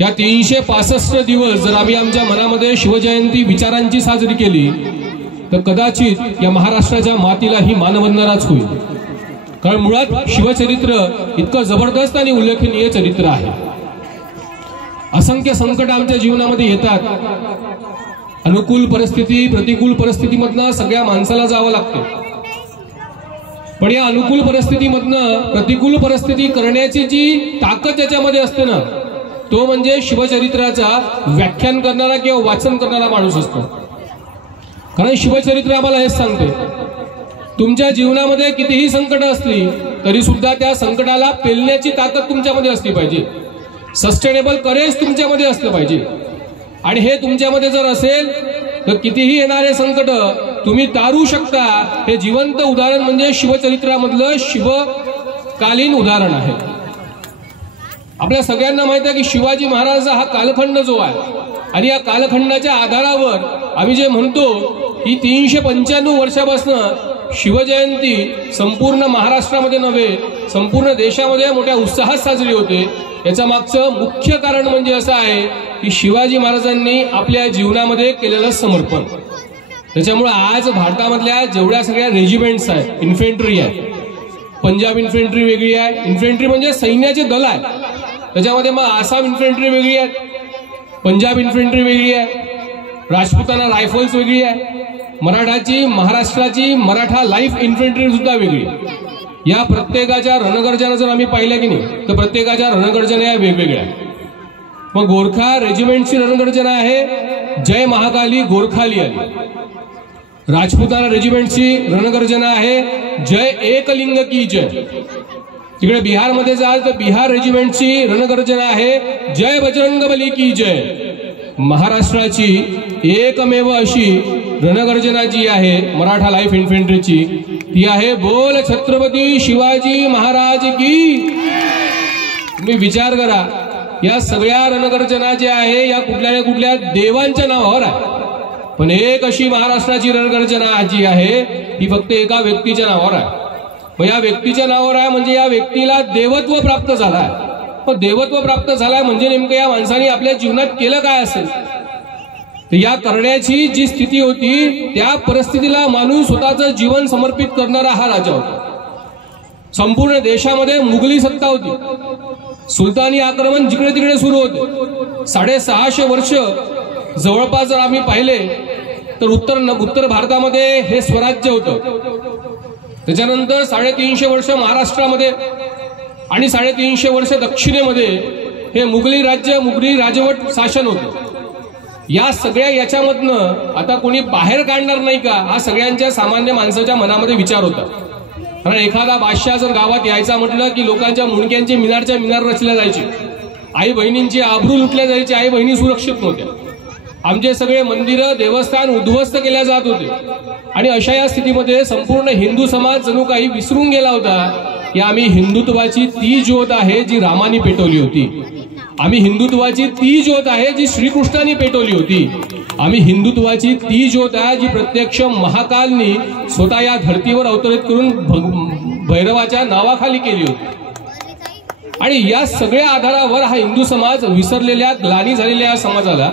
या 365 दिवस जर आम्ही आमच्या मनामध्ये शिवजयंती विचारांची साजरी केली तर कदाचित या महाराष्ट्राच्या मातीला ही मानवंदनाच होईल. कारण मुळात शिवचरित्र इतकं जबरदस्त आणि उल्लेखनीय चरित्र आहे. असंख्य संकट आमच्या जीवनामध्ये येतात. अनुकूल परिस्थिती प्रतिकूल परिस्थितीमधनं सगळ्या माणसाला जावं लागतं. पण या अनुकूल परिस्थितीमधनं प्रतिकूल परिस्थिती करण्याची जी ताकद त्याच्यामध्ये असते ना, तो म्हणजे शिवचरित्राचा व्याख्यान करणारा किंवा वाचन करणारा माणूस असतो. कारण शिवचरित्र आम्हाला हेच सांगते, तुमच्या जीवनामध्ये कितीही संकट असली तरी सुद्धा त्या संकटाला पेलण्याची ताकद तुमच्यामध्ये असली पाहिजे. सस्टेनेबल करेज तुमच्यामध्ये असलं पाहिजे. आणि हे तुमच्यामध्ये जर असेल तर कितीही येणारे संकट तुम्ही तारू शकता. हे जिवंत उदाहरण म्हणजे शिवचरित्रामधलं शिवकालीन उदाहरण आहे. आपल्या सगळ्यांना माहित आहे की शिवाजी महाराजांचा हा कालखंड जो आहे आणि या कालखंडाच्या आधारावर आम्ही जे म्हणतो की 395 वर्षापासून शिवजयंती संपूर्ण महाराष्ट्रामध्ये नव्हे संपूर्ण देशामध्ये मोठ्या उत्साहात साजरी होते. याच्या मागचं मुख्य कारण म्हणजे असं आहे की शिवाजी महाराजांनी आपल्या जीवनामध्ये केलेलं समर्पण. त्याच्यामुळे आज भारतामधल्या जेवढ्या सगळ्या रेजिमेंट्स आहेत, इन्फेंट्री आहे, पंजाब इन्फेंट्री वेगळी आहे, इन्फेंट्री म्हणजे सैन्याचे दल आहे, त्याच्यामध्ये मग आसाम इन्फेंट्री वेगळी आहे, पंजाब इन्फेंट्री वेगळी आहे, राजपुताना रायफल्स वेगळी आहे, मराठाची महाराष्ट्राची मराठा लाईफ इन्फेंट्री सुद्धा वेगळी. या प्रत्येकाच्या रणगर्जना जर आम्ही पाहिल्या की नाही तर प्रत्येकाच्या रणगर्जना या वेगवेगळ्या. मग गोरखा रेजिमेंटची रणगर्जना आहे जय महाकाली गोरखाली आली. राजपुताना रेजिमेंटची रणगर्जना आहे जय एकलिंग की जय. तिकडे बिहारमध्ये जाल तर बिहार रेजिमेंटची रणगर्जना आहे जय बजरंगबली की जय. महाराष्ट्राची एकमेव अशी रणगर्जना जी आहे मराठा लाईफ इन्फेंट्रीची ती आहे बोल छत्रपती शिवाजी महाराज की. तुम्ही विचार करा, या सगळ्या रणगर्जना ज्या आहे या कुठल्या ना कुठल्या देवांच्या नावावर आहे. पण एक अशी महाराष्ट्राची रणगर्जना जी आहे ही फक्त एका व्यक्तीच्या नावावर आहे. मग या व्यक्तीच्या नावावर आहे म्हणजे या व्यक्तीला देवत्व प्राप्त झालाय. पण देवत्व प्राप्त झालाय म्हणजे नेमकं या माणसाने आपल्या जीवनात केलं काय असेल. तर या करण्याची जी स्थिती होती त्या परिस्थितीला मानून स्वतःचं जीवन समर्पित करणारा हा राजा होता. संपूर्ण देशामध्ये मुघली सत्ता होती. सुलतानी आक्रमण जिकडे तिकडे सुरू होते. 650 वर्ष जवळपास जर आम्ही पाहिले तर उत्तर भारतामध्ये हे स्वराज्य होतं. त्याच्यानंतर 350 वर्ष महाराष्ट्रामध्ये आणि 350 वर्ष दक्षिणेमध्ये हे मुघली राज्य मुघली राजवट शासन होतं. या सगळ्या याच्यामधनं आता कोणी बाहेर काढणार नाही का हा सगळ्यांच्या सामान्य माणसाच्या मनामध्ये विचार होता. कारण एखादा बादशाह जर गावात यायचा म्हटलं की लोकांच्या मुंडक्यांचे मिनारच्या मिनार रचल्या जायचे, आई बहिणींची आबरू लुटल्या जायची, आई बहिणी सुरक्षित नव्हत्या, आमचे सगळे मंदिरं देवस्थान उद्ध्वस्त केल्या जात होते. आणि अशा या स्थितीमध्ये संपूर्ण हिंदू समाज जणू काही विसरून गेला होता की आम्ही हिंदुत्वाची ती ज्योत आहे जी रामानी पेटवली होती. आम्ही हिंदुत्वाची ती ज्योत आहे जी श्रीकृष्णाने पेटवली होती. आम्ही हिंदुत्वाची ती ज्योत आहे जी प्रत्यक्ष महाकालनी स्वतः या धर्तीवर अवतरित करून भैरवाच्या नावाखाली केली होती. आणि या सगळ्या आधारावर हा हिंदू समाज विसरलेल्या ग्लानी झालेल्या समाजाला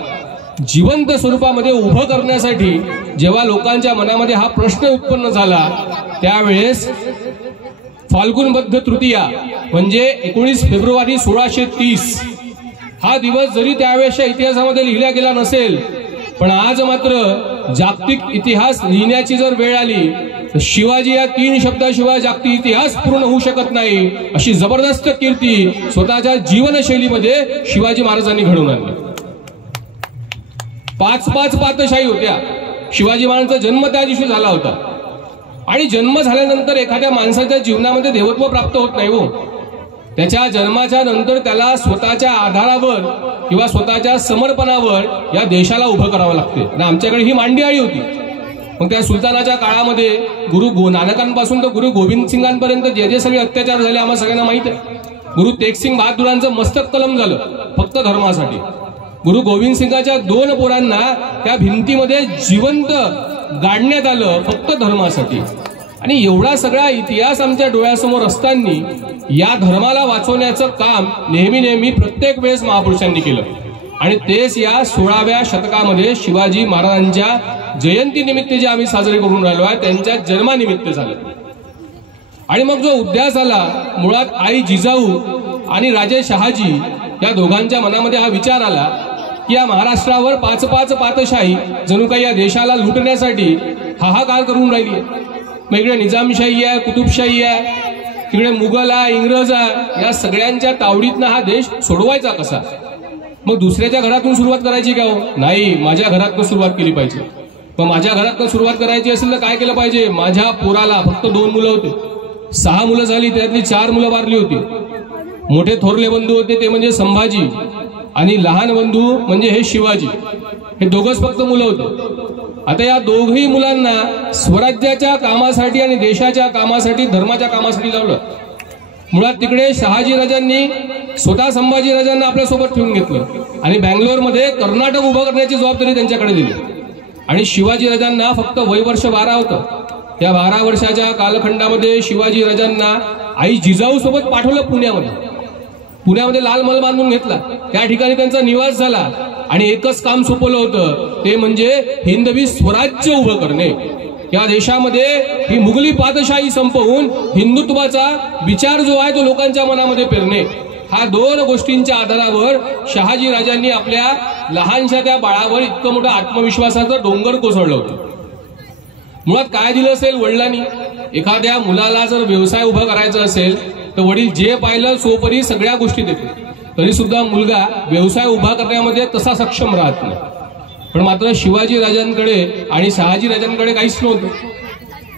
जिवंत स्वरूपामध्ये उभं करण्यासाठी जेव्हा लोकांच्या मनामध्ये हा प्रश्न उत्पन्न झाला त्यावेळेस फाल्गुन बद्ध तृतीया म्हणजे 19 फेब्रुवारी 1630 हा दिवस जरी त्यावेळेसच्या इतिहासामध्ये लिहिला गेला नसेल पण आज मात्र जागतिक इतिहास लिहिण्याची जर वेळ आली तर शिवाजी या 3 शब्दाशिवाय जागतिक इतिहास पूर्ण होऊ शकत नाही अशी जबरदस्त कीर्ती स्वतःच्या जीवनशैलीमध्ये शिवाजी महाराजांनी घडवून आणली. 5 पातशाही होत्या. शिवाजी महाराजांचा जन्म त्या दिवशी झाला होता. आणि जन्म झाल्यानंतर एखाद्या माणसाच्या जीवनामध्ये देवत्व प्राप्त होत नाही हो. त्याच्या जन्माच्या नंतर त्याला स्वतःच्या आधारावर किंवा स्वतःच्या समर्पणावर या देशाला उभं करावं लागते. आणि आमच्याकडे ही मांडीआळी होती. मग त्या सुलतानाच्या काळामध्ये गुरु नानकांपासून तर गुरु गोविंद सिंगांपर्यंत जे जे सगळे अत्याचार झाले आम्हाला सगळ्यांना माहित आहे. गुरु तेगसिंग बहादुरांचं मस्तक कलम झालं फक्त धर्मासाठी. गुरु गोविंद सिंगाच्या 2 पोरांना त्या भिंतीमध्ये जिवंत गाडण्यात आलं फक्त धर्मासाठी. आणि एवढा सगळा इतिहास आमच्या डोळ्यासमोर असताना या धर्माला वाचवण्याचं काम नेहमी नेहमी प्रत्येक वेळेस महापुरुषांनी केलं आणि तेच या 16व्या शतकामध्ये शिवाजी महाराजांच्या जयंतीनिमित्त जे आम्ही साजरे करून राहिलो आहे त्यांच्या जन्मानिमित्त झालं. आणि मग जो उद्यास आला मुळात आई जिजाऊ आणि राजे शहाजी या दोघांच्या मनामध्ये हा विचार आला की या महाराष्ट्रावर 5-5 पातशाही जणू काही या देशाला लुटण्यासाठी हाहाकार करून राहिली आहे. मग इकडे निजामशाही आहे, कुतुबशाही आहे, तिकडे मुघल आहे, इंग्रज आहे, या सगळ्यांच्या तावडीतनं हा देश सोडवायचा कसा. मग दुसऱ्याच्या घरातून सुरुवात करायची का हो? नाही, माझ्या घरातून सुरुवात केली पाहिजे. मग माझ्या घरातून सुरुवात करायची असेल तर काय केलं पाहिजे. माझ्या पोराला फक्त 2 मुलं होते, 6 मुलं झाली, त्यातली 4 मुलं वारली होती. मोठे थोरले बंधू होते ते म्हणजे संभाजी आणि लहान बंधू म्हणजे हे शिवाजी, हे दोघंच फक्त मुलं होते. आता या दोघही मुलांना स्वराज्याच्या कामासाठी आणि देशाच्या कामासाठी धर्माच्या कामासाठी लावलं. मुळात तिकडे शहाजी राजांनी स्वतः संभाजी राजांना आपल्यासोबत ठेवून घेतलं आणि बँगलोरमध्ये कर्नाटक उभं करण्याची जबाबदारी त्यांच्याकडे दिली. आणि शिवाजी राजांना फक्त वयवर्ष 12 होतं. या 12 वर्षाच्या कालखंडामध्ये शिवाजी राजांना आई जिजाऊ सोबत पाठवलं पुण्यामध्ये लाल महल बांधून घेतला. त्या ठिकाणी त्यांचा निवास झाला आणि एकच काम सोपवलं होतं ते म्हणजे हिंदवी स्वराज्य उभं करणे. या देशामध्ये ही मुघली पातशाही संपवून हिंदुत्वाचा विचार जो आहे तो लोकांच्या मनामध्ये पेरणे. हा 2 गोष्टींच्या आधारावर शहाजी राजांनी आपल्या लहानशा त्या बाळावर इतकं मोठं आत्मविश्वासाचं डोंगर कोसळलं होतं. मुळात काय दिलं असेल वडिलांनी. एखाद्या मुलाला जर व्यवसाय उभा करायचा असेल तर वडील जे पाहिलं सोपरी सगळ्या गोष्टी देते, तरी सुद्धा मुलगा व्यवसाय उभा करण्यामध्ये तसा सक्षम राहत नाही. पण मात्र शिवाजी राजांकडे आणि शहाजी राजांकडे काहीच नव्हतं.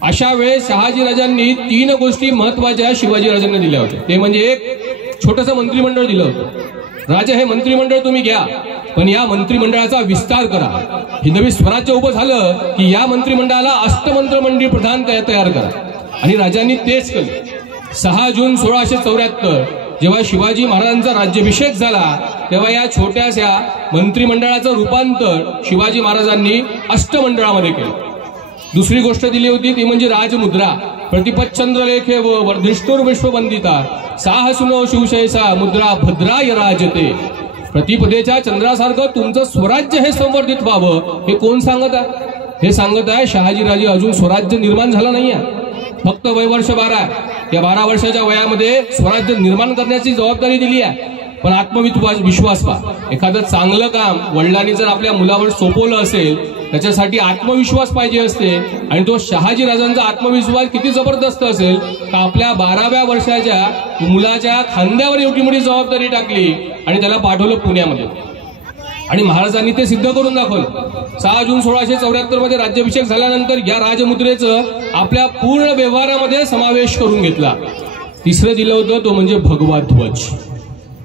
अशा वेळेस शहाजी राजांनी 3 गोष्टी महत्वाच्या शिवाजी राजांना दिल्या होत्या. ते म्हणजे एक छोटंसं मंत्रिमंडळ दिलं होतं. राजा हे मंत्रिमंडळ तुम्ही घ्या, पण या मंत्रिमंडळाचा विस्तार करा. हिंदवी स्वराज्य उभं झालं की या मंत्रिमंडळाला अष्टमंत्रमंडळ प्रधान तयार करा. आणि राजांनी तेच केलं. 6 जून 1674 जेव्हा शिवाजी महाराजांचा राज्याभिषेक झाला तेव्हा या छोट्याशा मंत्रिमंडळाचं रूपांतर शिवाजी महाराजांनी अष्टमंडळामध्ये केलं. दुसरी गोष्ट दिली होती ती म्हणजे राजमुद्रा. प्रतिपच्चंद्रलेखे व वर्धिष्ठुर विश्ववंदिता साहसुनो शिवशयसा मुद्रा भद्राय राजते. प्रतिपदेच्या चंद्रासारखं तुमचं स्वराज्य हे संवर्धित व्हावं हे कोण सांगत आहे. हे सांगत आहे शहाजीराजे. अजून स्वराज्य निर्माण झालं नाहीये, फक्त वयवर्ष 12. या 12 वर्षाच्या वयामध्ये स्वराज्य निर्माण करण्याची जबाबदारी दिली आहे. पण आत्मविश्वास पहा. एखादं चांगलं काम वडिलांनी जर आपल्या मुलावर सोपवलं असेल त्याच्यासाठी आत्मविश्वास पाहिजे असते. आणि तो शहाजी राजांचा आत्मविश्वास किती जबरदस्त असेल तर आपल्या 12व्या वर्षाच्या मुलाच्या खांद्यावर एवढी मोठी जबाबदारी टाकली आणि त्याला पाठवलं पुण्यामध्ये. आणि महाराजांनी ते सिद्ध करून दाखवलं. 6 जून 1674 मध्ये राज्याभिषेक झाल्यानंतर या राजमुद्रेचं आपल्या पूर्ण व्यवहारामध्ये समावेश करून घेतला. तिसरं दिलं होतं तो म्हणजे भगवा ध्वज.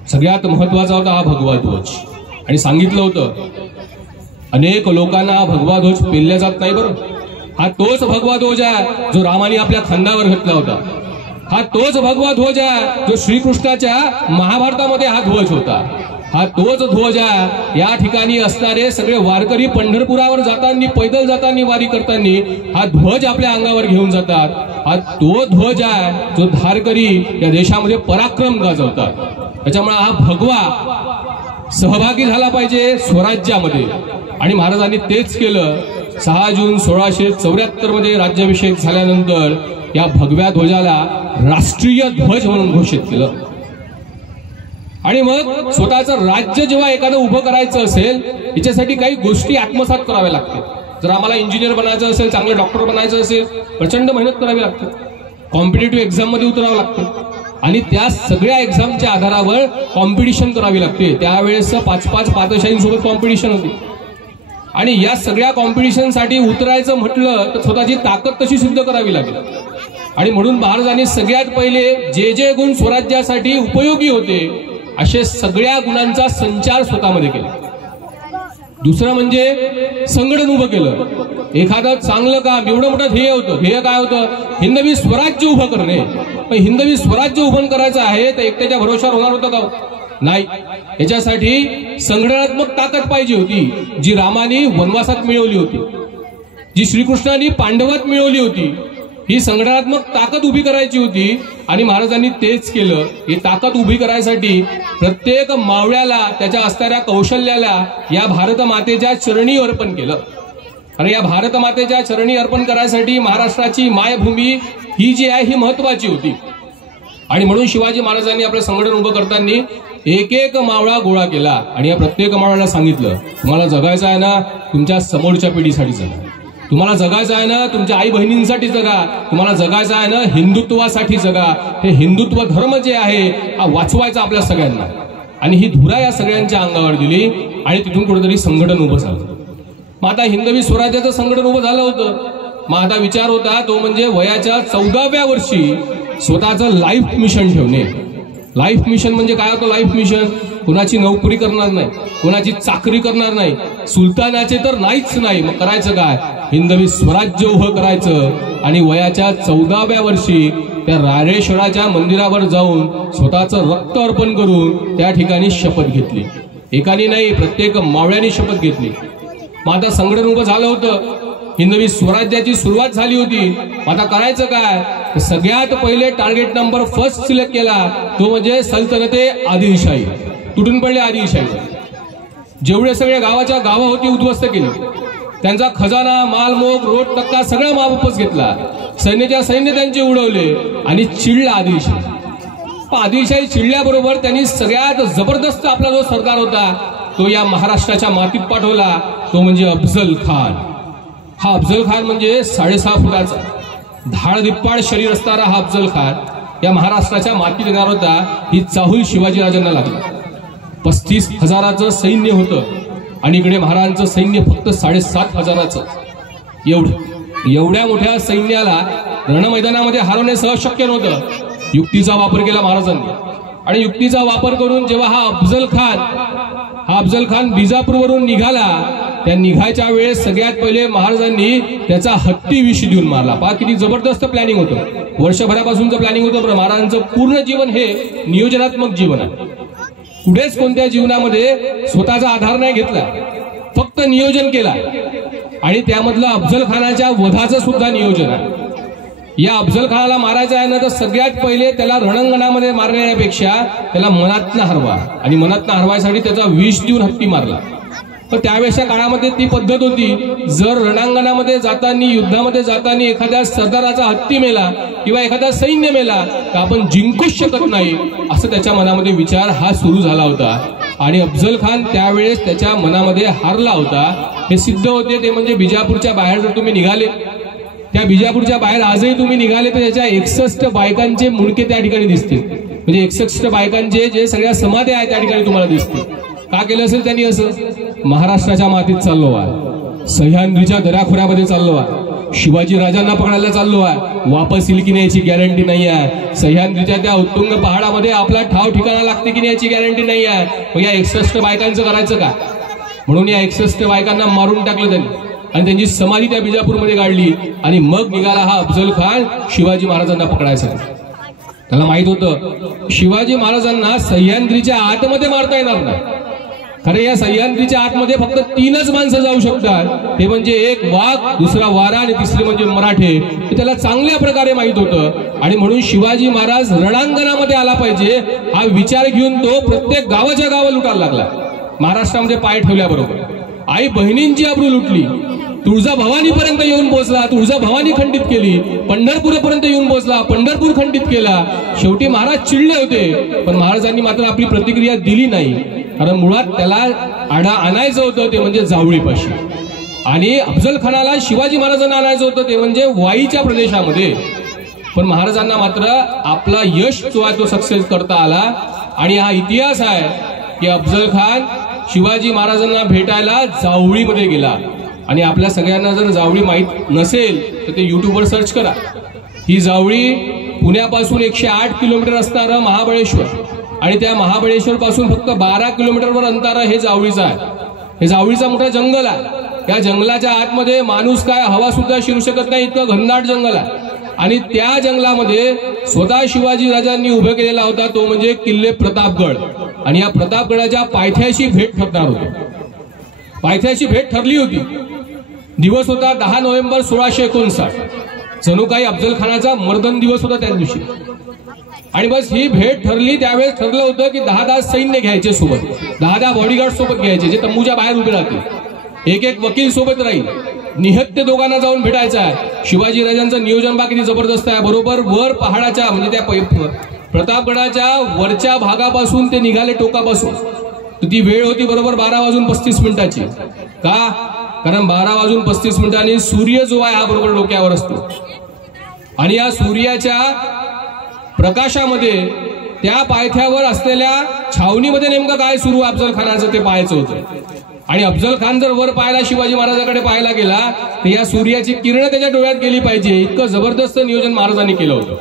सगळ्यात महत्वाचा होता हा भगवा ध्वज. आणि सांगितलं होतं अनेक लोकांना हा भगवा ध्वज पेलल्या जात नाही बरं. हा तोच भगवा ध्वज आहे जो रामाने आपल्या खांद्यावर घेतला होता. हा तोच भगवा ध्वज आहे जो श्रीकृष्णाच्या महाभारतामध्ये हा ध्वज होता. हा तोच ध्वज आहे. या ठिकाणी असणारे सगळे वारकरी पंढरपुरावर जाताना पैदल जाताना वारी करताना हा ध्वज आपल्या अंगावर घेऊन जातात. हा तो ध्वज आहे जो धारकरी या देशामध्ये पराक्रम गाजवतात. त्याच्यामुळे हा भगवा सहभागी झाला पाहिजे स्वराज्यामध्ये. आणि महाराजांनी तेच केलं. 6 जून 1674 मध्ये राज्याभिषेक झाल्यानंतर या भगव्या ध्वजाला राष्ट्रीय ध्वज म्हणून घोषित केलं. आणि मग स्वतःचं राज्य जेव्हा एखादं उभं करायचं असेल याच्यासाठी काही गोष्टी आत्मसात कराव्या लागतात. जर आम्हाला इंजिनियर बनायचं असेल, चांगलं डॉक्टर बनायचं असेल, प्रचंड मेहनत करावी लागते. कॉम्पिटेटिव्ह एक्झाम मध्ये उतरावं लागतं आणि त्या सगळ्या एक्झामच्या आधारावर कॉम्पिटिशन करावी लागते. त्यावेळेस 5-5 पातशाहींसोबत कॉम्पिटिशन होती. आणि या सगळ्या कॉम्पिटिशनसाठी उतरायचं म्हटलं तर स्वतःची ताकद तशी सिद्ध करावी लागेल. आणि म्हणून महाराजांनी सगळ्यात पहिले जे गुण स्वराज्यासाठी उपयोगी होते असे सगळ्या गुणांचा संचार स्वतःमध्ये केला. दुसरं म्हणजे संघटन उभं केलं. एखादं चांगलं काम, एवढं मोठं ध्येय होतं. ध्येय काय होतं? हिंदवी स्वराज्य उभं करणे. पण हिंदवी स्वराज्य उभं करायचं आहे तर एकट्याच्या भरोशावर होणार होतं का? नाही. याच्यासाठी संघटनात्मक ताकद पाहिजे होती जी रामाने वनवासात मिळवली होती, जी श्रीकृष्णाने पांडवात मिळवली होती. ही संघटनात्मक ताकद उभी करायची होती आणि महाराजांनी तेच केलं। ही ताकद उभी करायसाठी प्रत्येक मावळ्याला त्याच्या असणाऱ्या कौशल्याला या भारत मातेच्या चरणी अर्पण केलं। आणि या भारत मातेच्या चरणी अर्पण करायसाठी महाराष्ट्राची मायभूमी ही जी आहे ही महत्वाची होती। आणि म्हणून शिवाजी महाराजांनी आपलं संघटन उभं करताना एक एक मावळा गोळा केला आणि या प्रत्येक मावळ्याला सांगितलं, तुम्हाला जगायचं आहे ना तुमच्या समोरच्या पिढीसाठी जगा, तुम्हाला जगायचं आहे ना तुमच्या आई बहिणींसाठी जगा, तुम्हाला जगायचं आहे ना हिंदुत्वासाठी जगा। हे हिंदुत्व धर्म जे आहे हा वाचवायचा आपल्या सगळ्यांना। आणि ही धुरा या सगळ्यांच्या अंगावर दिली आणि तिथून कुठेतरी संघटन उभं झालं। मग आता हिंदवी स्वराज्याचं संघटन उभं झालं होतं। मग आता विचार होता तो म्हणजे वयाच्या 14व्या वर्षी स्वतःचं लाईफ मिशन ठेवणे। लाईफ मिशन म्हणजे काय होतं? लाईफ मिशन कोणाची नोकरी करणार नाही, कोणाची चाकरी करणार नाही, सुलतानाचे तर नाहीच नाही। मग करायचं काय? हिंदवी स्वराज्य उभं करायचं। आणि वयाच्या 14व्या वर्षी त्या रायरेश्वराच्या मंदिरावर जाऊन स्वतःचं रक्त अर्पण करून त्या ठिकाणी शपथ घेतली। एकाने नाही, प्रत्येक मावळ्याने शपथ घेतली। मग आता संघटन उभं झालं होतं, हिंदवी स्वराज्याची सुरुवात झाली होती। आता करायचं काय? सगळ्यात पहिले टार्गेट नंबर फर्स्ट सिलेक्ट केला तो म्हणजे सल्तनते आदिलशाही। तुटून पडले आदिलशाही। जेवढे सगळे गावाच्या गावं होती उद्ध्वस्त केली, त्यांचा खजाना मालमोग रोड टक्का सगळं वापस घेतला, सैन्याच्या सैन्य त्यांचे उडवले आणि चिडला आदिलशाही। आदिलशाही चिडल्याबरोबर त्यांनी सगळ्यात जबरदस्त आपला जो सरदार होता तो या महाराष्ट्राच्या मातीत पाठवला, तो म्हणजे अफजल खान। हा अफजल खान म्हणजे 6.5 फुटाचा धाडधिप्पाड शरीर असणारा हा अफजल खान या महाराष्ट्राच्या मातीत येणार होता। ही चाहूल शिवाजीराजांना लागली। 35,000चं सैन्य होतं आणि इकडे महाराजांचं सैन्य फक्त 7,500चं। एवढ्या मोठ्या सैन्याला रणमैदानामध्ये हरवणे सहज शक्य नव्हतं। युक्तीचा वापर केला महाराजांनी आणि युक्तीचा वापर करून जेव्हा हा अफजल खान बिजापूरवरून निघाला, त्या निघायच्या वेळेस सगळ्यात पहिले महाराजांनी त्याचा हत्ती विष देऊन मारला। पहा किती जबरदस्त प्लॅनिंग होतं। वर्षभरापासूनचं प्लॅनिंग होतं। महाराजांचं पूर्ण जीवन हे नियोजनात्मक जीवन आहे। कुठेच कोणत्या जीवनामध्ये स्वतःचा आधार नाही घेतला, फक्त नियोजन केला। आणि त्यामधलं अफजल खानाच्या वधाचं सुद्धा नियोजन आहे। या अफजल खानाला मारायचं आहे ना तर सगळ्यात पहिले त्याला रणांगणामध्ये मारण्यापेक्षा त्याला मनातनं हरवा आणि मनातनं हरवायसाठी त्याचा विष देऊन हत्ती मारला। तर त्यावेळेच्या काळामध्ये ती पद्धत होती, जर रणांगणामध्ये जाताना युद्धामध्ये जाताना एखाद्या सरदाराचा हत्ती मेला किंवा एखादा सैन्य मेला तर आपण जिंकूच शकत नाही, असं त्याच्या मनामध्ये विचार हा सुरू झाला होता। आणि अफजल खान त्यावेळेस त्याच्या मनामध्ये हारला होता। हे सिद्ध होते ते म्हणजे बिजापूरच्या बाहेर जर तुम्ही निघाले, त्या बिजापूरच्या बाहेर आजही तुम्ही निघाले तर त्याच्या 61 बायकांचे मुंडके त्या ठिकाणी दिसतील। म्हणजे 61 बायकांचे जे सगळ्या समाध्या आहेत त्या ठिकाणी तुम्हाला दिसतील। का केलं असेल त्यांनी असं? महाराष्ट्राच्या मातीत चाललो आहे, सह्याद्रीच्या दऱ्याखोऱ्यामध्ये चाललो आहे, शिवाजी राजांना पकडायला चाललो आहे, वापस येईल की नाही याची गॅरंटी नाही आहे, सह्याद्रीच्या त्या उत्तुंग पहाडामध्ये आपला ठाव ठिकाणा लागते की नाही याची गॅरंटी नाही आहे। मग या 61 बायकांचं करायचं का? म्हणून या 61 बायकांना मारून टाकलं त्यांनी आणि त्यांची समाधी त्या बिजापूरमध्ये काढली आणि मग निघाला हा अफजल खान शिवाजी महाराजांना पकडायसाठी। त्याला माहित होतं शिवाजी महाराजांना सह्याद्रीच्या आतमध्ये मारता येणार नाही। खरे या सह्याद्रीच्या आतमध्ये फक्त 3च माणसं जाऊ शकतात, ते म्हणजे एक वाघ, दुसरा वारा आणि तिसरे म्हणजे मराठे। हे त्याला चांगल्या प्रकारे माहित होतं आणि म्हणून शिवाजी महाराज रणांगणामध्ये आला पाहिजे हा विचार घेऊन तो प्रत्येक गावाच्या गावा लुटायला लागला। महाराष्ट्रामध्ये पाय ठेवल्याबरोबर आई बहिणींची आबरू लुटली, तुळजाभवानीपर्यंत येऊन पोहोचला, तुळजाभवानी खंडित केली, पंढरपूरपर्यंत येऊन पोहोचला, पंढरपूर खंडित केला। शेवटी महाराज चिडले होते, पण महाराजांनी मात्र आपली प्रतिक्रिया दिली नाही, कारण मुळात त्याला आणायचं होतं ते म्हणजे जावळीपाशी आणि अफजल खानाला शिवाजी महाराजांना आणायचं होतं ते म्हणजे वाईच्या प्रदेशामध्ये। पण महाराजांना मात्र आपला यश जो आहे तो सक्सेस करता आला। आणि हा इतिहास आहे की अफजल खान शिवाजी महाराजांना भेटायला जावळीमध्ये गेला। आणि आपल्या सगळ्यांना जर जावळी माहित नसेल तर ते युट्यूबवर सर्च करा। ही जावळी पुण्यापासून 108 किलोमीटर असणारं महाबळेश्वर आणि त्या महाबळेश्वर पासून फक्त 12 किलोमीटरवर अंतर हे जावळीचं आहे। हे जावळीचा मोठा जंगल आहे। या जंगलाच्या आतमध्ये माणूस काय हवा सुद्धा शिरू शकत नाही, इतकं घनदाट जंगल आहे। आणि त्या जंगलामध्ये स्वतः शिवाजी राजांनी उभे केलेला होता तो म्हणजे किल्ले प्रतापगड। आणि या प्रतापगडाच्या पायथ्याशी भेट ठरणार होती। पायथ्याशी भेट ठरली होती। दिवस होता 10 नोव्हेंबर 1659। जणू काही अफजल खानाचा मर्दन दिवस होता त्या दिवशी. आणि बस ही भेट ठरली. त्यावेळेस ठरलं होतं की 10 सैन्य घ्यायचे सोबत, 10 बॉडीगार्ड सोबत घ्यायचे, जे तंबूच्या बाहेर उभे राहतील. एक वकील सोबत राहील. निहत्ते दोघांना जाऊन भेटायचं आहे. शिवाजी राजांचं नियोजन बा किती जबरदस्त आहे. बरोबर वर पहाडाच्या म्हणजे त्या प्रतापगडाच्या वरच्या भागापासून ते निघाले टोकापासून. तर ती वेळ होती बरोबर 12:35 का? कारण 12:35 सूर्य जो आहे हा बरोबर डोक्यावर असतो. आणि या सूर्याच्या प्रकाशामध्ये त्या पायथ्यावर असलेल्या छावणीमध्ये नेमकं काय सुरू अफजल खानाचं ते पाहायचं होतं. आणि अफजल खान जर वर पाहायला शिवाजी महाराजांकडे पाहायला गेला तर या सूर्याची किरण त्याच्या डोळ्यात गेली पाहिजे, इतकं जबरदस्त नियोजन महाराजांनी केलं होतं.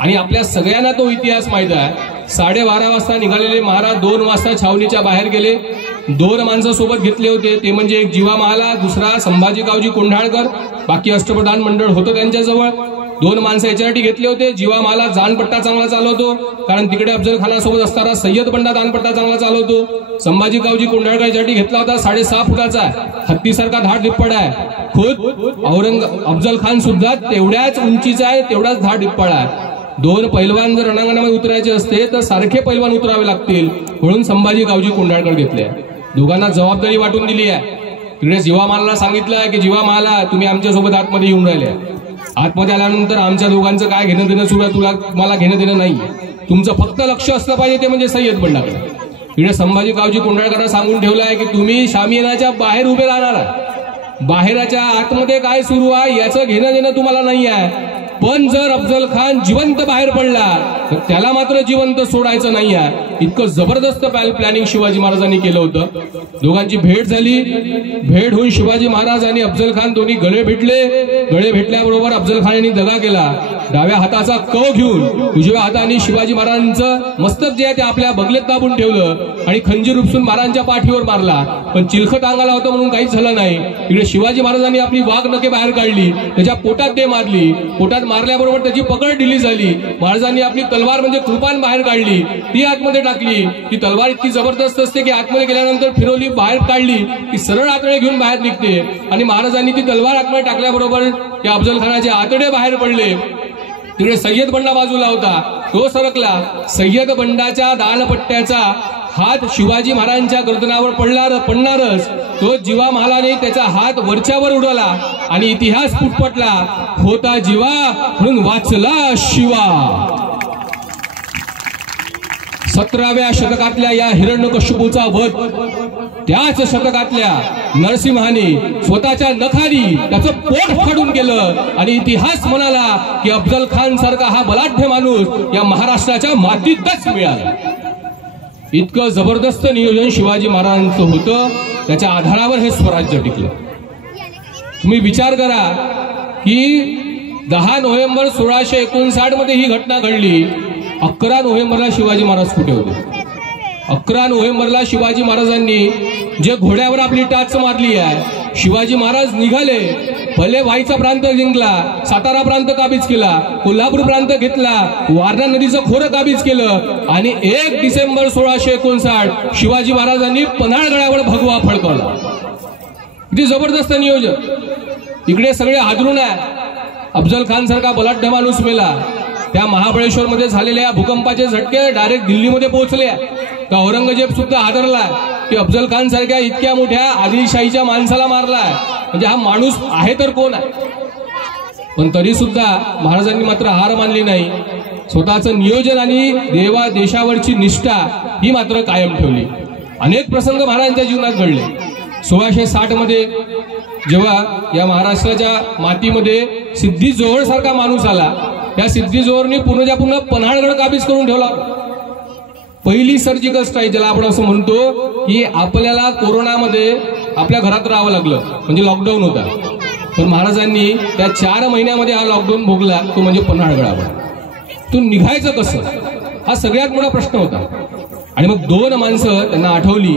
आणि आपल्या सगळ्यांना तो इतिहास माहित आहे. 12:30 वाजता निघालेले महाराज 2 वाजता छावणीच्या बाहेर गेले. 2 माणसं सोबत घेतले होते. ते म्हणजे एक जीवा महाला, दुसरा संभाजी गावजी कोंढाळकर. बाकी अष्टप्रधान मंडळ होतं त्यांच्याजवळ. 2 माणसं याच्यासाठी घेतले होते. जीवा महाला जानपट्टा चांगला चालवतो, कारण तिकडे अफजल खानासोबत असताना सय्यद बंडा दानपट्टा चांगला चालवतो. संभाजी गावजी कोंढाळकर याच्यासाठी घेतला होता. 6.5 फुटाचा हत्तीसारखा धाड दिप्पड आहे. खुद अफजल खान सुद्धा तेवढ्याच उंचीचा आहे, तेवढाच धाड दिप्पड आहे. 2 पैलवान जर रणांगणामध्ये उतरायचे असते तर सारखे पैलवान उतरावे लागतील, म्हणून संभाजी गावजी कोंढाळकर घेतले. दोघांना जबाबदारी वाटून दिली आहे. तिकडे जीवा महालाला सांगितलं की जीवा महाला तुम्ही आमच्यासोबत आतमध्ये येऊन राहिले. आतमध्ये आल्यानंतर आमच्या दोघांचं काय घेणं देणं सुरू आहे, मला घेणं देणं नाही. तुमचं फक्त लक्ष असलं पाहिजे ते म्हणजे सय्यद बंडाकडे. इकडे संभाजी गावजी कोंढाळकरांना सांगून ठेवलं आहे की तुम्ही शामियानाच्या बाहेर उभे राहणार आहे. बाहेरच्या आतमध्ये काय सुरू आहे याचं घेणं देणं तुम्हाला नाही आहे. पण जर अफजल खान जिवंत बाहेर पडला तर त्याला मात्र जिवंत सोडायचं नाही आहे. इतकं जबरदस्त प्लॅनिंग शिवाजी महाराजांनी केलं होतं. दोघांची भेट झाली. भेट होऊन शिवाजी महाराज आणि अफजल खान दोन्ही गळे भेटले. गळे भेटल्याबरोबर अफजल खान यांनी दगा केला. डाव्या हाताचा कव घेऊन उजव्या हाताने शिवाजी महाराजांचं मस्तक जे आहे ते आपल्या बगलेत दाबून ठेवलं आणि खंजीर उपसून महाराजांच्या पाठीवर मारला. पण चिलखत अंगाला होतं म्हणून काहीच झालं नाही. इकडे शिवाजी महाराजांनी आपली वाघ नखे बाहेर काढली, त्याच्या पोटात ते मारली. पोटात मारल्याबरोबर त्याची पकड ढिली झाली. महाराजांनी आपली तलवार म्हणजे कृपान बाहेर काढली, ती आतमध्ये टाकली. ती तलवार इतकी जबरदस्त असते की आतमध्ये गेल्यानंतर फिरवली, बाहेर काढली की सरळ आतडे घेऊन बाहेर निघते. आणि महाराजांनी ती तलवार आतमध्ये टाकल्याबरोबर त्या अफजल खानाचे आतडे बाहेर पडले. तिकडे सय्यद बंडा बाजूला होता, तो सरकला. सय्यद बंडाच्या दानपट्ट्याचा हात शिवाजी महाराजांच्या गर्दनावर पडणारच. तो जीवा महालाने त्याचा हात वरच्यावर उडवला आणि इतिहास पुटपटला. होता जीवा म्हणून वाचला शिवा. 17व्या शतकातल्या या हिरण्यकश्यपूचा वध त्याच शतकातल्या नरसिंहाने स्वतःच्या नखाने त्याचं पोट फाडून गेलं. आणि इतिहास म्हणाला की अफजल खान सारखा हा बलाढ्य माणूस या महाराष्ट्राच्या मातीतच मिळाला. इतकं जबरदस्त नियोजन शिवाजी महाराजांचं होतं. त्याच्या आधारावर हे स्वराज्य टिकलं. तुम्ही विचार करा की 10 नोव्हेंबर 1659 मध्ये ही घटना घडली. 11 नोव्हेंबरला शिवाजी महाराज कुठे होते? 11 नोव्हेंबरला शिवाजी महाराजांनी जे घोड्यावर आपली टाच मारली आहे, शिवाजी महाराज निघाले. भले वाईचा प्रांत जिंकला, सातारा प्रांत काबीज केला, कोल्हापूर प्रांत घेतला, वारणा नदीचं खोरं काबीज केलं. आणि 1 डिसेंबर 1659 शिवाजी महाराजांनी पन्हाळगडावर भगवा फडकवला. किती जबरदस्त नियोजन. इकडे सगळे हादरून आहे. अफजल खान सारखा बलाढ्य माणूस मेला. त्या महाबळेश्वर मध्ये झालेल्या भूकंपाचे झटके डायरेक्ट दिल्लीमध्ये पोहोचले. का औरंगजेब सुद्धा हादरलाय की अफजल खान सारख्या इतक्या मोठ्या आदिलशाहीच्या माणसाला मारलाय, म्हणजे हा माणूस आहे तर कोण आहे. पण तरी सुद्धा महाराजांनी मात्र हार मानली नाही. स्वतःचं नियोजन आणि देशावरची निष्ठा ही मात्र कायम ठेवली. अनेक प्रसंग महाराजांच्या जीवनात घडले. 1660 मध्ये जेव्हा या महाराष्ट्राच्या मातीमध्ये सिद्धी जोहर सारखा माणूस आला, या सिद्धी जोहरने पूर्ण पन्हाळगड काबीज करून ठेवला. पहिली सर्जिकल स्ट्राईक ज्याला आपण असं म्हणतो की आपल्याला कोरोनामध्ये आपल्या घरात राहावं लागलं, म्हणजे लॉकडाऊन होता. पण महाराजांनी त्या 4 महिन्यामध्ये हा लॉकडाऊन भोगला, तो म्हणजे पन्हाळगडावर. तो निघायचं कसं हा सगळ्यात मोठा प्रश्न होता. आणि मग 2 माणसं त्यांना आठवली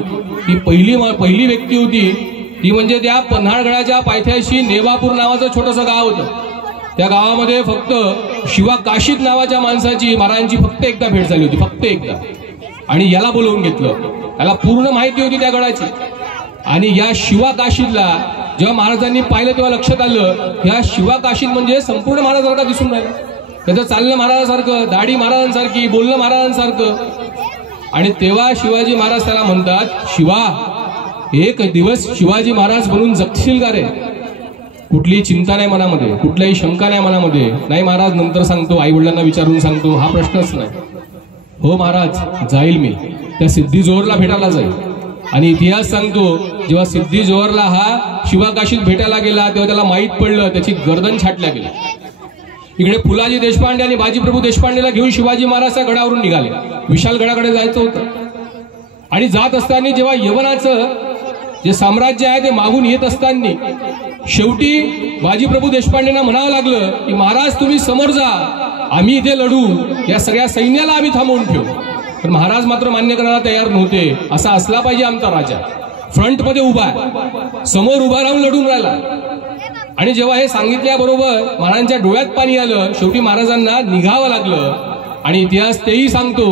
की पहिली व्यक्ती होती ती म्हणजे त्या पन्हाळगडाच्या पायथ्याशी नेवापूर नावाचं छोटंसं गाव होतं. त्या गावामध्ये फक्त शिवा काशीद नावाच्या माणसाची महाराजांची फक्त एकदा भेट झाली होती, फक्त एकदा. आणि याला बोलवून घेतलं. याला पूर्ण माहिती होती त्या गडाची. आणि या शिवा काशीदला जेव्हा महाराजांनी पाहिलं तेव्हा लक्षात आलं ह्या शिवाकाशीत म्हणजे संपूर्ण महाराजांना दिसून राहिलं. त्याचं चालणं महाराजांसारखं, दाढी महाराजांसारखी, बोलणं महाराजांसारखं. आणि तेव्हा शिवाजी महाराज त्याला म्हणतात, शिवा एक दिवस शिवाजी महाराज बनून जगशील का रे? कुठलीही चिंता नाही मनामध्ये, कुठल्याही शंका नाही मनामध्ये. नाही महाराज नंतर सांगतो, आई वडिलांना विचारून सांगतो, हा प्रश्नच नाही. हो महाराज जाईल मी, त्या सिद्धी जोहरला भेटायला जाईल. आणि इतिहास सांगतो जेव्हा सिद्धी जोहरला हा शिवाकाशीत भेटायला गेला तेव्हा त्याला माहीत पडलं त्याची गर्दन छाटल्या गेली. इकडे फुलाजी देशपांडे आणि बाजीप्रभू देशपांडेला घेऊन शिवाजी महाराज त्या गडावरून निघाले. विशालगडाकडे जायचं होतं. आणि जात असताना जेव्हा यवनाचं जे साम्राज्य आहे ते मागून येत असताना शेवटी बाजीप्रभू देशपांडेंना म्हणावं लागलं की महाराज तुम्ही समोर जा, आम्ही इथे लढू, या सगळ्या सैन्याला आम्ही थांबवून ठेवू. पण महाराज मात्र मान्य करायला तयार नव्हते. असा असला पाहिजे आमचा राजा, फ्रंट मध्ये उभा आहे, समोर उभा राहून लढून राहिला. आणि जेव्हा हे सांगितल्याबरोबर महाराजांच्या डोळ्यात पाणी आलं. शेवटी महाराजांना निघावं लागलं. आणि इतिहास तेही सांगतो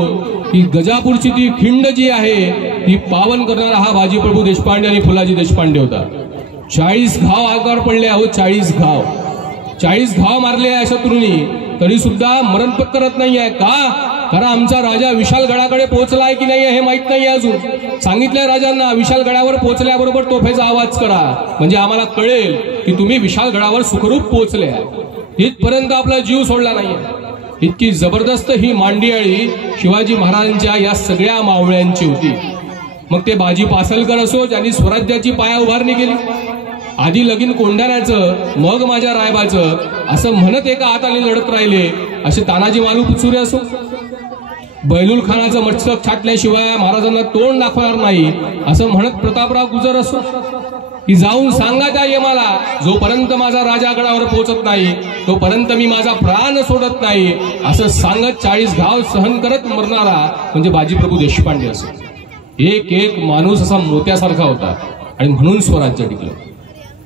की गजापूरची ती खिंड जी आहे ती पावन करणारा हा बाजीप्रभू देशपांडे आणि फुलाजी देशपांडे होता. 40 घाव आकार पडले आहोत, 40 घाव 40 घाव मारले आहे शत्रूंनी, तरी सुद्धा मरण पत्करत नाही आहे. का? कारण आमचा राजा विशालगडाकडे पोहोचलाय की नाही हे माहित नाही अजून. सांगितलंय राजांना विशालगडावर पोहोचल्याबरोबर तोफेचा आवाज करा, म्हणजे आम्हाला कळेल की तुम्ही विशालगडावर सुखरूप पोहोचले आहे. इथपर्यंत आपला जीव सोडला नाहीये. इतकी जबरदस्त ही मांडियाळी शिवाजी महाराजांच्या या सगळ्या मावळ्यांची होती. मग ते बाजी पासलकर असो ज्यांनी स्वराज्याची पाया उभारणी केली, आधी लगीन कोंढाण्याचं मग माझ्या रायबाचं असं म्हणत एका हाताने लढत राहिले असे तानाजी मालू पुचुरे असो, बैलुल खानाचं मस्तक छाटल्याशिवाय महाराजांना तोंड दाखवणार नाही असं म्हणत प्रतापराव गुजर असो, की जाऊन सांगा त्या यमाला जोपर्यंत माझा राजा गडावर पोहोचत नाही तोपर्यंत मी माझा प्राण सोडत नाही असं सांगत 40 घाव सहन करत मरणारा म्हणजे बाजीप्रभू देशपांडे असो. एक एक माणूस असा मोत्यासारखा होता आणि म्हणून स्वराज्य टिकलं.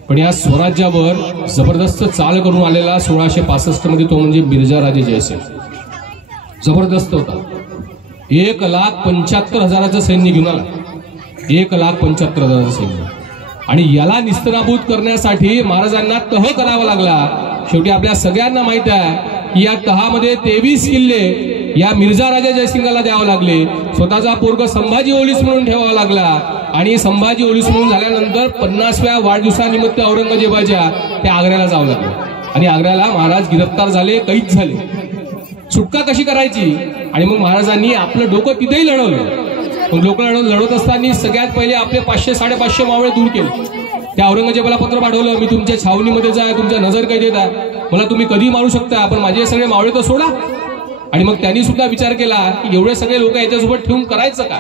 पण या स्वराज्यावर जबरदस्त चाल करून आलेला 1665 मध्ये तो म्हणजे बिरजाराजे जयसिंग. जबरदस्त होता. 1,75,000 सैन्य घेऊन आला. 1,75,000 सैन्य. आणि याला निस्तनाभूत करण्यासाठी महाराजांना तह करावा लागला. शेवटी आपल्या सगळ्यांना माहित आहे की या तहामध्ये 23 किल्ले या मिर्झा राजा जयसिंगाला द्यावं लागले. स्वतःचा पोरग संभाजी ओलीस म्हणून ठेवावा लागला. आणि संभाजी ओलीस म्हणून झाल्यानंतर 50व्या वाढदिवसानिमित्त औरंगजेबाच्या त्या आग्र्याला जावं लागलं. आणि आग्र्याला महाराज गिरफ्तार झाले, कैद झाले. सुटका कशी करायची? आणि मग महाराजांनी आपलं डोकं तिथेही लढवलं. पण लोक लढवत असताना सगळ्यात पहिले आपले 500-550 मावळे दूर केले. त्या औरंगजेबाला पत्र पाठवलं, मी तुमच्या छावणीमध्ये जाय, तुमच्या नजर कैदेत आहे, मला तुम्ही कधी मारू शकता, पण माझे सगळे मावळे तर सोडा. आणि मग त्यांनी सुद्धा विचार केला की एवढे सगळे लोक याच्यासोबत ठेवून करायचं का,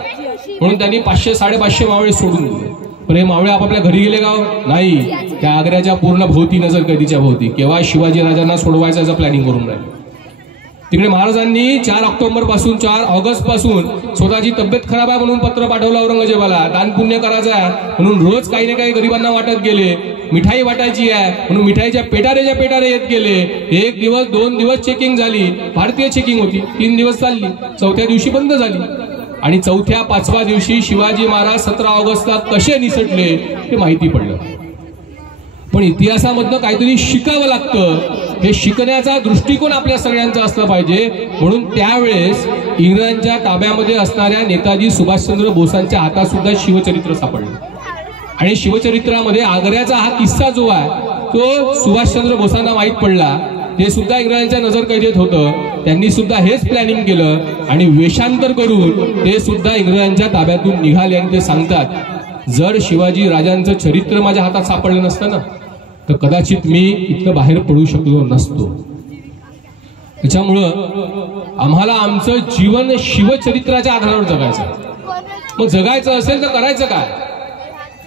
म्हणून त्यांनी 500-550 मावळे सोडून दिले. पण हे मावळे आपापल्या घरी गेले का? नाही, त्या आग्र्याच्या पूर्ण भोवती नजर कैदीच्या भोवती केव्हा शिवाजी राजांना सोडवायचं याचं प्लॅनिंग करून राहिले. तिकडे महाराजांनी 4 ऑक्टोबर पासून 4 ऑगस्ट पासून स्वतःची तब्येत खराब आहे म्हणून पत्र पाठवलं औरंगजेबाला. दान पुण्य करायचं आहे म्हणून रोज काही ना काही गरिबांना वाटत गेले. मिठाई वाटायची आहे म्हणून मिठाईच्या पेटारे येत गेले. 1 दिवस 2 दिवस चेकिंग झाली, भारतीय चेकिंग होती. 3 दिवस चालली, 4थ्या दिवशी बंद झाली. आणि 4थ्या 5व्या दिवशी शिवाजी महाराज 17 ऑगस्टला कसे निसटले हे माहिती पडलं. पण इतिहासामधनं काहीतरी शिकावं लागतं. हे शिकण्याचा दृष्टिकोन आपल्या सगळ्यांचा असला पाहिजे. म्हणून त्यावेळेस इंग्रजांच्या ताब्यामध्ये असणाऱ्या नेताजी सुभाषचंद्र बोसांच्या हातात सुद्धा शिवचरित्र सापडलं. आणि शिवचरित्रामध्ये आग्र्याचा हा किस्सा जो आहे तो सुभाषचंद्र बोसांना माहीत पडला. ते सुद्धा इंग्रजांच्या नजर कैदेत होतं. त्यांनी सुद्धा हेच प्लॅनिंग केलं आणि वेषांतर करून ते सुद्धा इंग्रजांच्या ताब्यातून निघाले. आणि ते सांगतात, जर शिवाजी राजांचं चरित्र माझ्या हातात सापडलं नसतं ना तर कदाचित मी इथं बाहेर पडू शकलो नसतो. त्याच्यामुळं आम्हाला आमचं जीवन शिवचरित्राच्या आधारावर जगायचं. मग जगायचं असेल तर करायचं काय?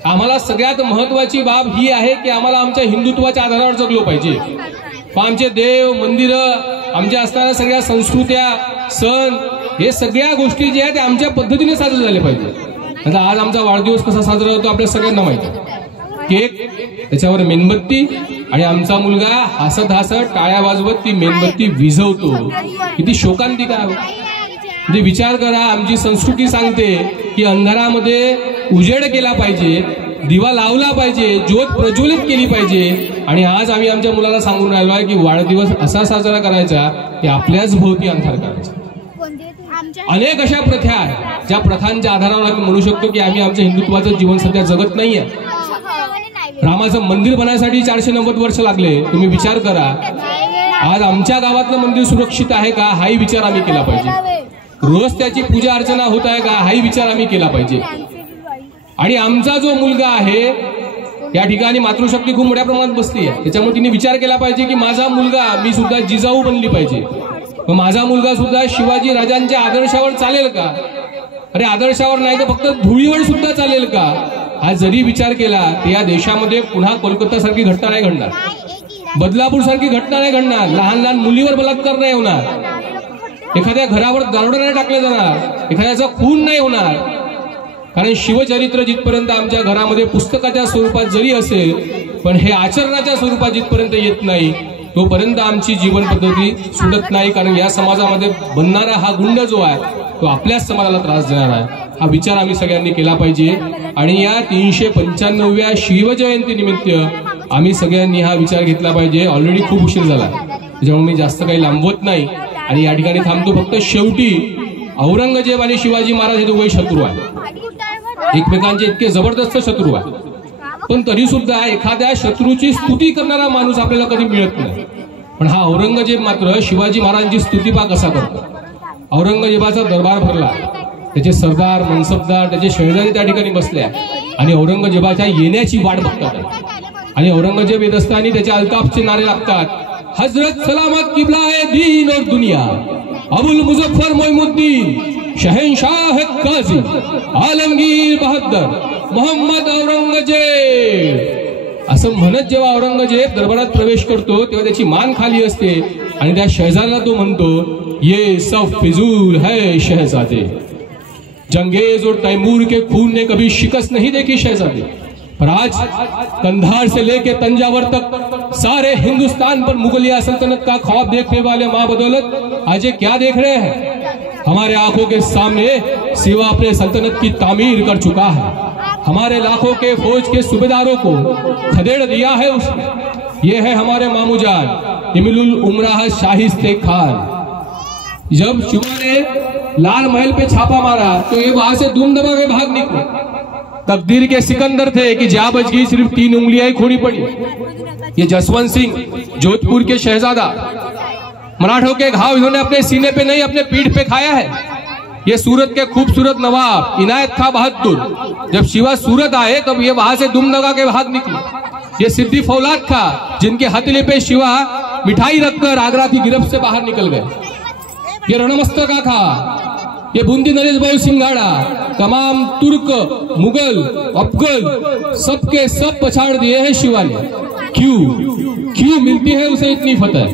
आम्हाला सगळ्यात महत्वाची बाब ही आहे की आम्हाला आमच्या हिंदुत्वाच्या आधारावर जगलो पाहिजे. आमचे देव मंदिरं, आमच्या असणाऱ्या सगळ्या संस्कृत्या, सण, हे सगळ्या गोष्टी ज्या आहेत त्या आमच्या पद्धतीने साजरे झाले पाहिजे. आता आज आमचा वाढदिवस कसा साजरा होतो आपल्या सगळ्यांना माहिती आहे. केक, त्याच्यावर मेणबत्ती, आणि आमचा मुलगा हसत हसत टाळ्या वाजवत ती मेणबत्ती विझवतो. किती शोकांतिक आहे. म्हणजे विचार करा, आमची संस्कृती सांगते की अंधारामध्ये उजेड केला पाहिजे दिवा लावला पाहिजे, ज्योत प्रज्वलित केली पाहिजे। आणि आज आम्ही आमच्या मुलाला सांगून राहिलो आहे की वाढदिवस असा साजरा करायचा की आपल्याच भोवती अंधार करायचा। अनेक अशा प्रथा आहेत ज्या प्रथांच्या आधारावर आम्ही म्हणू शकतो की आम्ही आमच्या हिंदुत्वाचं जीवन सध्या जगत नाहीये। रामाचं मंदिर बनवण्यासाठी 490 वर्ष लागले। तुम्ही विचार करा, आज आमच्या गावातलं मंदिर सुरक्षित आहे का हाही विचार आम्ही केला पाहिजे। रोज त्याची पूजा अर्चना होत आहे का हाही विचार आम्ही केला पाहिजे। आणि आमचा जो मुलगा आहे या ठिकाणी मातृशक्ती खूप मोठ्या प्रमाणात बसली आहे, त्याच्यामुळे तिने विचार केला पाहिजे की माझा मुलगा, मी सुद्धा जिजाऊ बनली पाहिजे, माझा मुलगा सुद्धा शिवाजी राजांच्या आदर्शावर चालेल का? अरे आदर्शावर नाही तर फक्त धुळीवर सुद्धा चालेल का? हा जरी विचार केला तर या देशामध्ये पुन्हा कोलकाता सारखी घटना नाही घडणार, बदलापूर सारखी घटना नाही घडणार, लहान लहान मुलीवर बलात्कार नाही होणार, एखाद्या घरावर दरोडा नाही टाकले जाणार, एखाद्याचा खून नाही होणार। कारण शिवचरित्र जिथपर्यंत आमच्या घरामध्ये पुस्तकाच्या स्वरूपात जरी असेल पण हे आचरणाच्या स्वरूपात जिथपर्यंत येत नाही तोपर्यंत आमची जीवन पद्धती सुटत नाही। कारण या समाजामध्ये बनणारा हा गुंड जो आहे तो आपल्याच समाजाला त्रास देणार आहे, हा विचार आम्ही सगळ्यांनी केला पाहिजे। आणि या 395व्या शिवजयंती निमित्त आम्ही सगळ्यांनी हा विचार घेतला पाहिजे। ऑलरेडी खूप उशीर झाला, त्याच्यामुळे मी जास्त काही लांबवत नाही आणि या ठिकाणी थांबतो। फक्त शेवटी औरंगजेब आणि शिवाजी महाराज हे दोघे शत्रू आहेत, एकमेकांचे इतके जबरदस्त शत्रू आहेत, पण तरी सुद्धा एखाद्या शत्रूची स्तुती करणारा माणूस आपल्याला कधी मिळत नाही। पण हा औरंगजेब मात्र शिवाजी महाराजांची स्तुती पा कसा करतो। औरंगजेबाचा दरबार भरला, त्याचे सरदार मनसबदार त्याचे शहजादे त्या ठिकाणी बसले आणि औरंगजेबाच्या येण्याची वाट बघतात। आणि औरंगजेब येत असताना त्याच्या अल्ताफचे नारे लागतात, हजरत सलामत किबला है दीन और दुनिया, अबुल मुजफ्फर मोइनुद्दीन, शहनशाह काजी, आलमगीर बहादुर, मोहम्मद औरंगजेब। असं म्हणत जेव्हा औरंगजेब दरबारात प्रवेश करतो तेव्हा त्याची मान खाली असते आणि त्या शहजाद्याला तो म्हणतो, ये सब फिजूल है शहजादे, जंगेज और तैमूर के खून ने कभी शिकस्त नहीं देखी शहजादे, पर आज कंधार से लेके तंजावर तक सारे हिंदुस्तान पर मुगलिया सल्तनत का ख्वाब देखने वाले मां बदौलत आज ये क्या देख रहे हैं? हमारे आंखों के सामने सिवा अपने सल्तनत की तामीर कर चुका है, हमारे लाखों के फौज के सूबेदारों को खदेड़ दिया है उसने। ये है हमारे मामूजान इमिलुल उमराह शाहिस्ते खान। जब शिवा ने लाल महल पे छापा मारा तो ये वहां से धूम दबा के भाग निकले। तकदीर के सिकंदर थे कि जा बच गई, सिर्फ 3 उंगलियां ही खोनी पड़ी। ये जसवंत सिंह जोधपुर के शहजादा, मराठों के घाव इन्होंने अपने सीने पे नहीं अपने पीठ पे खाया है। ये सूरत के खूबसूरत नवाब इनायत खां बहादुर, जब शिवा सूरत आए तब ये वहां से दुम दगा के भाग निकले। ये सिद्दी फौलाद खां जिनके हथेली पे शिवा मिठाई रखकर आगरा की गिरफ्त से बाहर निकल गए। ये रणमस्तका खां, ये बूंदी नरेश भाऊ सिंघाड़ा, तमाम तुर्क मुगल अफगन सबके सब पछाड़ दिए हैं शिवा ने। क्यों मिलती है उसे इतनी फतह?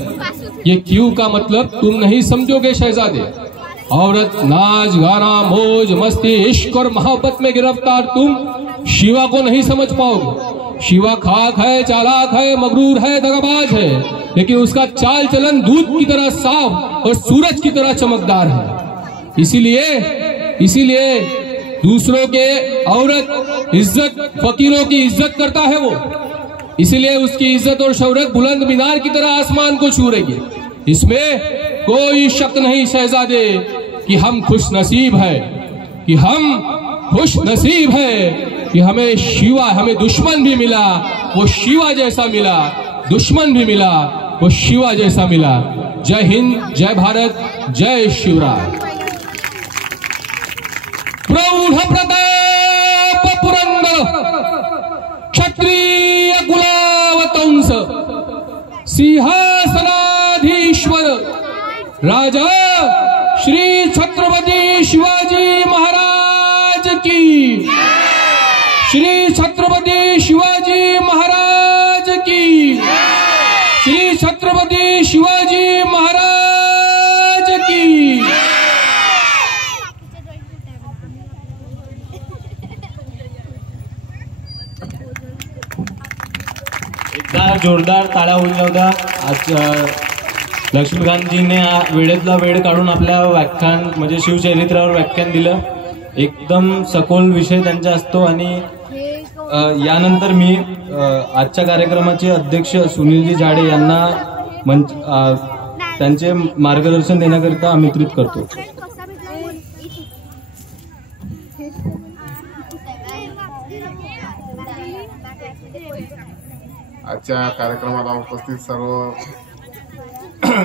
ये क्यों का मतलब तुम नहीं समझोगे शहजादे। औरत, नाच गाना, मौज मस्ती, इश्क और मोहब्बत में गिरफ्तार तुम शिवा को नहीं समझ पाओगे। शिवा खाक है, चालाक है, मगरूर है, दगाबाज है, लेकिन उसका चाल चलन दूध की तरह साफ और सूरज की तरह चमकदार है। इसीलिए दूसरों के औरत इज्जत, फकीरों की इज्जत करता है वो, इसीलिए उसकी इज्जत और शौहरत बुलंद मीनार की तरह आसमान को छू रही है। इसमें कोई शक नहीं शहजादे कि हम खुश नसीब है कि हमें शिवा, हमें दुश्मन भी मिला वो शिवा जैसा मिला, दुश्मन भी मिला वो शिवा जैसा मिला। जय हिंद, जय भारत, जय शिवराय। प्रौढ़ प्रताप पुरंदर क्षत्रिय कुलावतंस सिंहासनाधीश्वर राजा श्री छत्रपति शिवाजी महाराज की, श्री छत्रपति शिवाजी महाराज की, श्री छत्रपति शिवाजी महाराज की। एकदा जोरदार टाळ्या होईल होता। आज लक्ष्मीकांतजींनी वेळेतला वेळ काढून आपल्या व्याख्यान म्हणजे शिवचरित्रावर व्याख्यान दिलं। एकदम सखोल विषय त्यांचा असतो आणि यानंतर मी आजच्या कार्यक्रमाचे अध्यक्ष सुनीलजी झाडे यांना त्यांचे मार्गदर्शन देण्याकरिता आमंत्रित करतो. आजच्या कार्यक्रमाला उपस्थित सर्व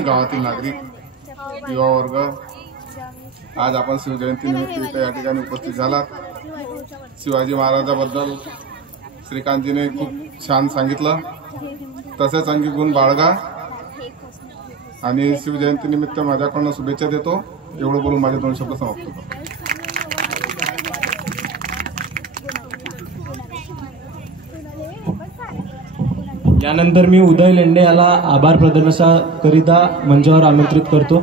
गावातील नागरिक, युवा वर्ग, आज आपण शिवजयंतीनिमित्त या ठिकाणी उपस्थित झालात. शिवाजी महाराजाबद्दल श्रीकांतजीने खूप छान सांगितलं. तसेच अंगी गुण बाळगा आणि शिवजयंतीनिमित्त माझ्याकडून शुभेच्छा देतो. एवढं बोलून माझे 2 शब्द समाप्त करतो. यानंतर मी उदय लेंडे याला आभार प्रदर्शनाकरिता मंचावर आमंत्रित करतो.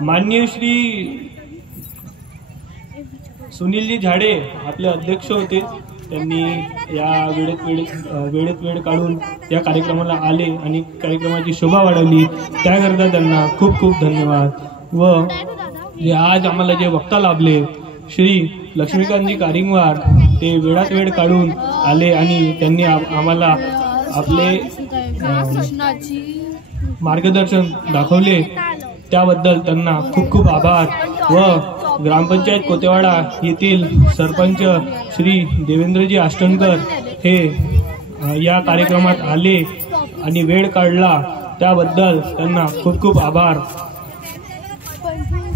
माननीय श्री सुनीलजी झाडे आपले अध्यक्ष होते. त्यांनी या वेळेत वेळ काढून या कार्यक्रमाला आले आणि कार्यक्रमाची शोभा वाढवली. त्याकरता त्यांना खूप खूप धन्यवाद. व जे आज आम्हाला जे वक्ता लाभले श्री लक्ष्मीकांतजी कारिंगवार, ते वेळात वेळ काढून आले आणि त्यांनी आम्हाला आपले मार्गदर्शन दाखवले. त्याबद्दल त्यांना खूप खूप आभार. व ग्रामपंचायत कोतेवाडा येथील सरपंच श्री देवेंद्रजी आष्टनकर हे या कार्यक्रमात आले आणि वेळ काढला. त्याबद्दल त्यांना खूप खूप आभार.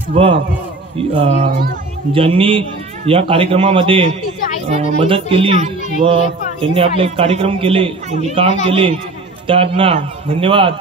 व ज्यांनी या कार्यक्रमामध्ये मदत केली व त्यांनी आपले कार्यक्रम केले, त्यांनी काम केले, त्यांना धन्यवाद.